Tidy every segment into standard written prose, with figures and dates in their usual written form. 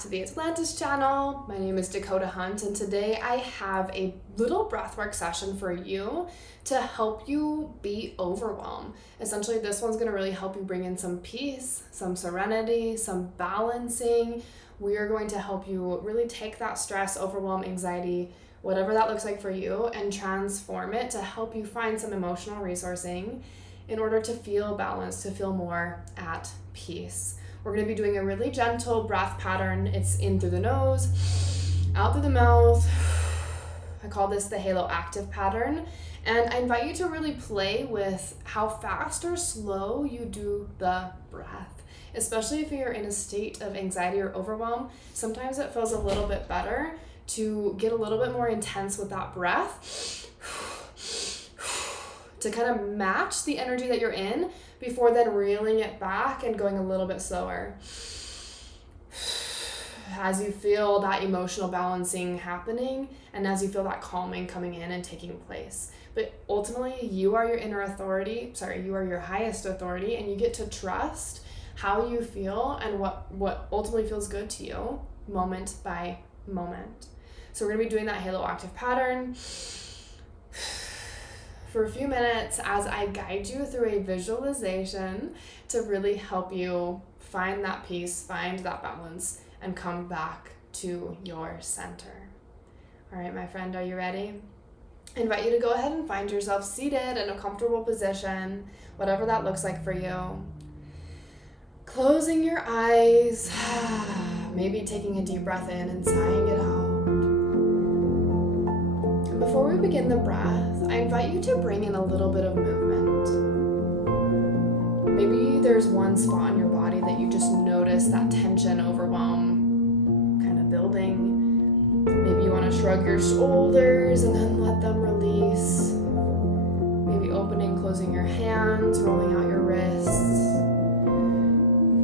to the Atlantis channel. My name is Dakota Hunt, and today I have a little breathwork session for you to help you beat overwhelm. Essentially, this one's going to really help you bring in some peace, some serenity, some balancing. We are going to help you really take that stress, overwhelm, anxiety, whatever that looks like for you, and transform it to help you find some emotional resourcing in order to feel balanced, to feel more at peace. We're going to be doing a really gentle breath pattern. It's in through the nose, out through the mouth. I call this the halo active pattern. And I invite you to really play with how fast or slow you do the breath, especially if you're in a state of anxiety or overwhelm. Sometimes it feels a little bit better to get a little bit more intense with that breath to kind of match the energy that you're in before then reeling it back and going a little bit slower. As you feel that emotional balancing happening and as you feel that calming coming in and taking place. But ultimately, you are your inner authority. You are your highest authority, and you get to trust how you feel and what ultimately feels good to you moment by moment. So we're going to be doing that halo active pattern for a few minutes as I guide you through a visualization to really help you find that peace, find that balance, and come back to your center. All right, my friend, are you ready? I invite you to go ahead and find yourself seated in a comfortable position, whatever that looks like for you. Closing your eyes, maybe taking a deep breath in and sighing it out. Before we begin the breath, I invite you to bring in a little bit of movement. Maybe there's one spot in your body that you just notice that tension, overwhelm kind of building. Maybe you want to shrug your shoulders and then let them release. Maybe opening, closing your hands, rolling out your wrists.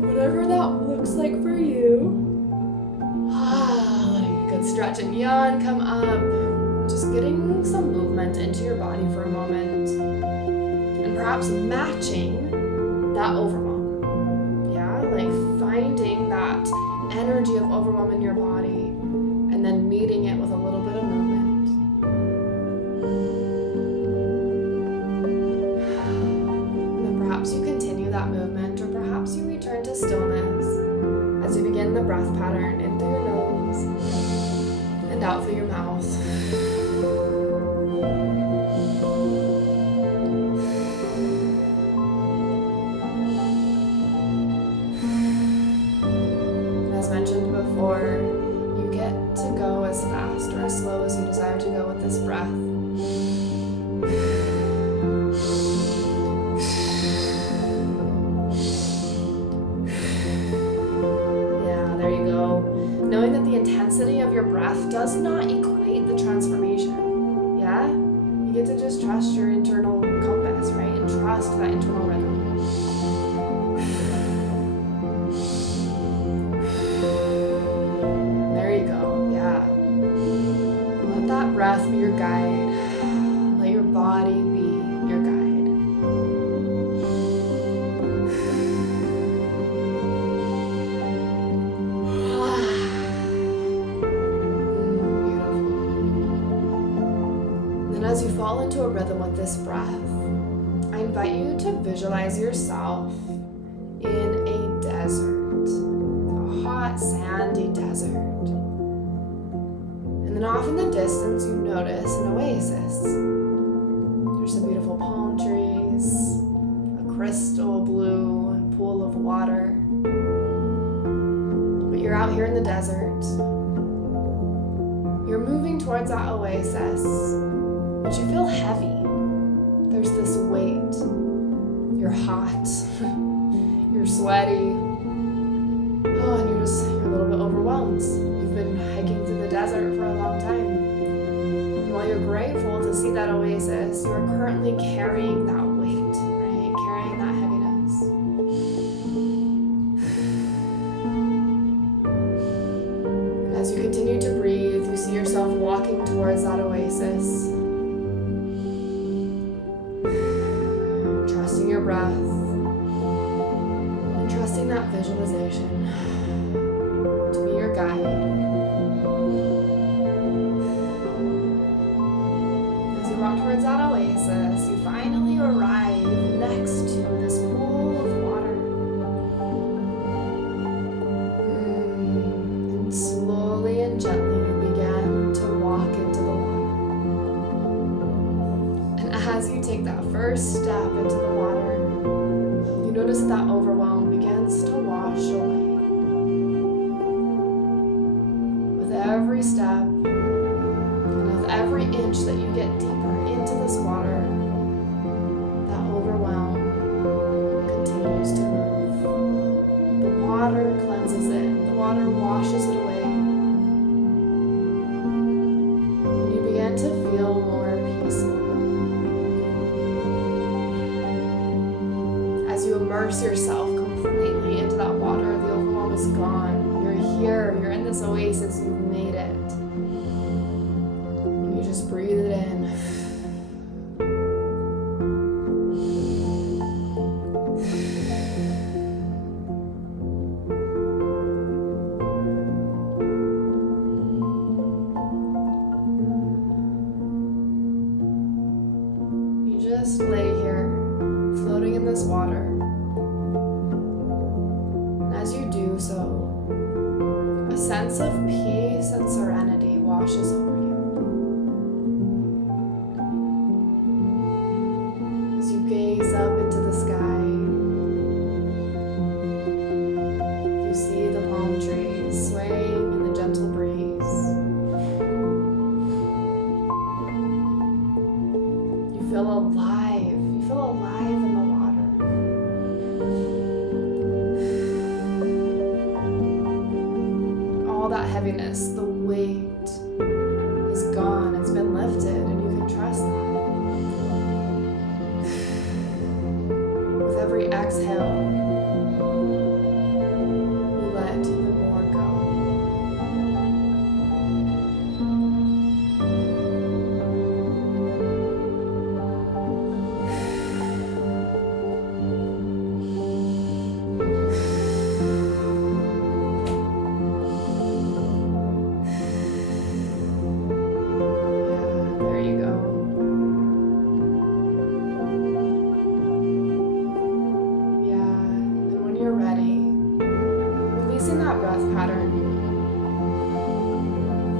Whatever that looks like for you. Letting a good stretch and yawn come up. Just getting some movement into your body for a moment and perhaps matching that overwhelm. Yeah, like finding that energy of overwhelm in your body and then meeting it with a little bit of movement. Then perhaps you continue that movement, or perhaps you return to stillness as you begin the breath pattern in through your nose and out through your mouth. As mentioned before, you get to go as fast or as slow as you desire to go with this breath. Yeah, there you go. Knowing that the intensity of your breath does not equate the transformation. Yeah? You get to just trust your internal compass, right? And trust that internal rhythm. Breath be your guide. Let your body be your guide. Beautiful. Then as you fall into a rhythm with this breath, I invite you to visualize yourself in a desert, a hot, sandy desert. And then off in the distance, you notice an oasis. There's some beautiful palm trees, a crystal blue pool of water. But you're out here in the desert. You're moving towards that oasis, but you feel heavy. There's this weight. You're hot. You're sweaty. Oh, and you're a little bit overwhelmed. You've been hiking through the desert for a long time. And while you're grateful to see that oasis, you are currently carrying that weight, right? Carrying that heaviness. And as you continue to breathe, you see yourself walking towards that oasis. Trusting your breath. And trusting that visualization to be your guide. As you walk towards that oasis, you finally arrive next to this pool of water. And slowly and gently you begin to walk into the water. And as you take that first step into the water, you notice that overwhelm begins to wash away. With every step, and with every inch that you get deeper into this water, that overwhelm continues to move. The water cleanses it, the water washes it away. And you begin to feel more peaceful. As you immerse yourself completely into that water, the overwhelm is gone. You're here, you're in this oasis, you've made it. And you just breathe it in. You just lay here, floating in this water. And as you do so, a sense of peace and serenity washes over you. As you gaze up into the sky, you see the palm trees swaying in the gentle breeze. You feel alive. You feel alive in the water. All that heaviness, the weight is gone. It's been lifted, and you can trust that. With every exhale, you let even more go. There you go. Yeah, and then when you're ready, releasing that breath pattern.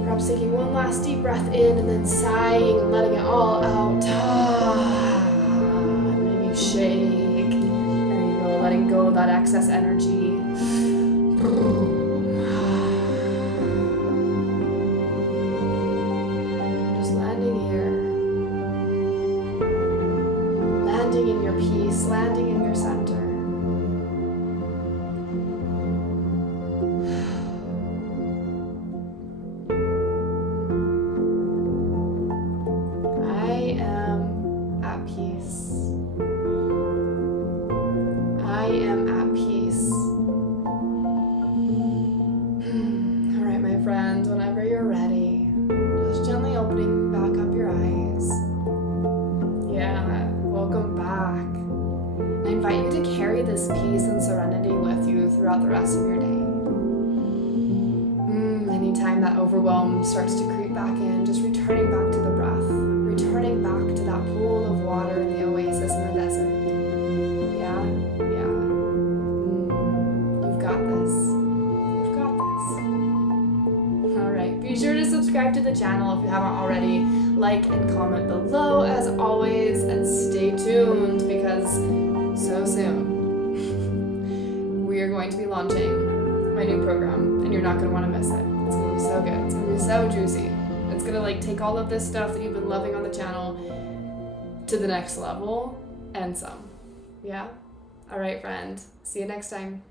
Perhaps taking one last deep breath in and then sighing and letting it all out. Maybe shake. There you go, letting go of that excess energy. Just landing here. Landing in your peace, landing in your center. I am at peace. I am at peace. All right, my friend, whenever you're ready, just gently opening back up your eyes. Yeah, welcome back. I invite you to carry this peace and serenity with you throughout the rest of your day. Anytime that overwhelm starts to creep back in, just returning back to the breath, returning back to that pool of water in the oasis in the desert. Yeah. You've got this. You've got this. All right, be sure to subscribe to the channel if you haven't already. Like and comment below as always, and stay tuned because so soon we are going to be launching my new program, and you're not going to want to miss it. It's going to be so good. It's going to be so juicy. It's going to take all of this stuff that you've been loving on the channel to the next level and some. Yeah? All right, friend. See you next time.